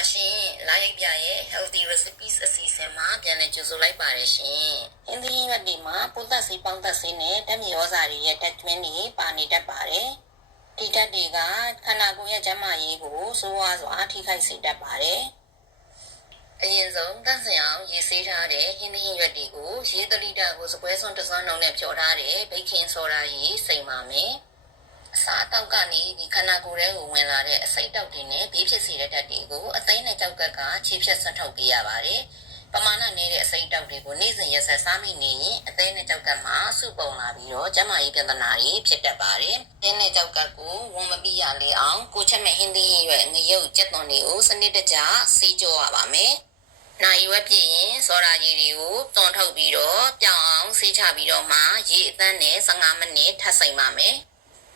လာရိပ်ပြရဲ့ healthy recipes အစီအစဉ်မှာပြန်လည်ကြိုဆိုလိုက်ပါတယ်ရှင်။ဟင်းသီးရွက်တွေမှာပိုသက်ဆေးပေါင်းသက်ဆေးနဲ့ဓာတ်မြေဩဇာတွေရဲ့တက်တွင်းတွေပါနေတတ်ပါတယ်။ဒီဓာတ်တွေကခန္ဓာကိုယ်ရဲ့ကျန်းမာရေးကိုစိုးဝါးစွာထိခိုက်စေတတ်ပါတယ်။အရင်ဆုံးတန့်စင်အောင်ရေဆေးထားတဲ့ဟင်းသီးရွက်တွေကိုရေတလီတာကိုစပွဲစွန်းတစ်စွန်းလုံးနဲ့ဖြော်ထားတဲ့ဘေကင်ဆိုဒါရေစိမ်ပါမယ်။အ စာတောက်ကနေဒီခန္ဓာကိုယ်ထဲကိုဝင်လာတဲ့အစိတ်တောက်တွေနဲ့ဘေးဖြစ်စေတဲ့ဓာတ်တွေကိုအသိနဲ့ကြောက်ကက်ကခြေဖြတ်ဆွတ်ထုတ်ပေးရပါတယ်။ပမာဏနည်းတဲ့အစိတ်တောက်တွေကိုနေ့စဉ်ရက်ဆက်စားမိနေရင်အသိနဲ့ကြောက်ကက်မှာစုပုံလာပြီးတော့ကျန်းမာရေးပြဿနာတွေဖြစ်တတ်ပါတယ်။တင်းနဲ့ကြောက်ကက်ကိုဝန်မပြီးရလေအောင်ကိုချက်မဲ့ဟင်းသီးရွက်ငရုတ်ကြက်သွန်တွေကိုစနစ်တကျစီးကြောရပါမယ်။နိုင်ရွက်ပြည့်ရင်စော်ရာကြီးတွေကိုတွန်ထုတ်ပြီးတော့ပြောင်းအောင်ဆေးချပြီးတော့မှရေအသန်းနဲ့15မိနစ်ထပ်ဆိုင်ပါမယ်။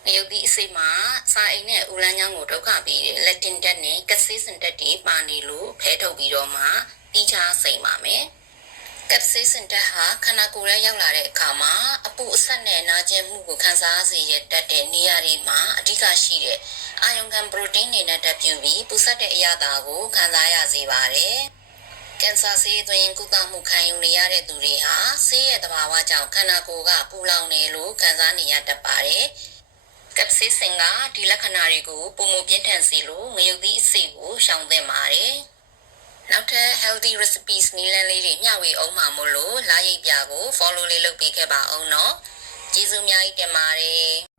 ငရုတ်သီးအစိမ်းမှာစာအိမ်နဲ့ဦးလန်းချောင်းကိုဒုက္ခပြီးတဲ့လက်တင်တက်နဲ့ကဆေးစင်တက်တွေပါနေလို့ဖဲထုတ်ပြီးတော့မှပြီးချစိမ်ပါမယ်။ကပ်ဆေးစင်တက်ဟာခန္ဓာကိုယ်ထဲရောက်လာတဲ့အခါမှာအပူအဆက်နဲ့နာကျင်မှုကိုခံစားစေရတတ်တဲ့နေရာတွေမှာအဓိကရှိတဲ့အာယုံခံပရိုတင်းတွေနဲ့တက်ပြူပြီးပူဆက်တဲ့အရာသာကိုခံစားရစေပါတယ်။ကင်ဆာဆေးသွင်းကုသမှုခံယူနေရတဲ့သူတွေဟာဆေးရဲ့တဘာဝကြောင့်ခန္ဓာကိုယ်ကပူလောင်နေလို့ခံစားနေရတတ်ပါတယ်။ ကပ်ဆေးစင်ကဒီလက္ခဏာတွေကိုပုံမပြင်းထန်စေလို့ငရုတ်သီးအစိကိုရှောင်သင့်ပါတယ်။နောက်ထပ် healthy recipes နည်းလမ်းလေးတွေမျှဝေအောင်မှာမို့လို့လာရိပ်ပြကို follow လေးလုပ်ပေးခဲ့ပါအောင်နော်။ကျေးဇူးအများကြီးတင်ပါတယ်။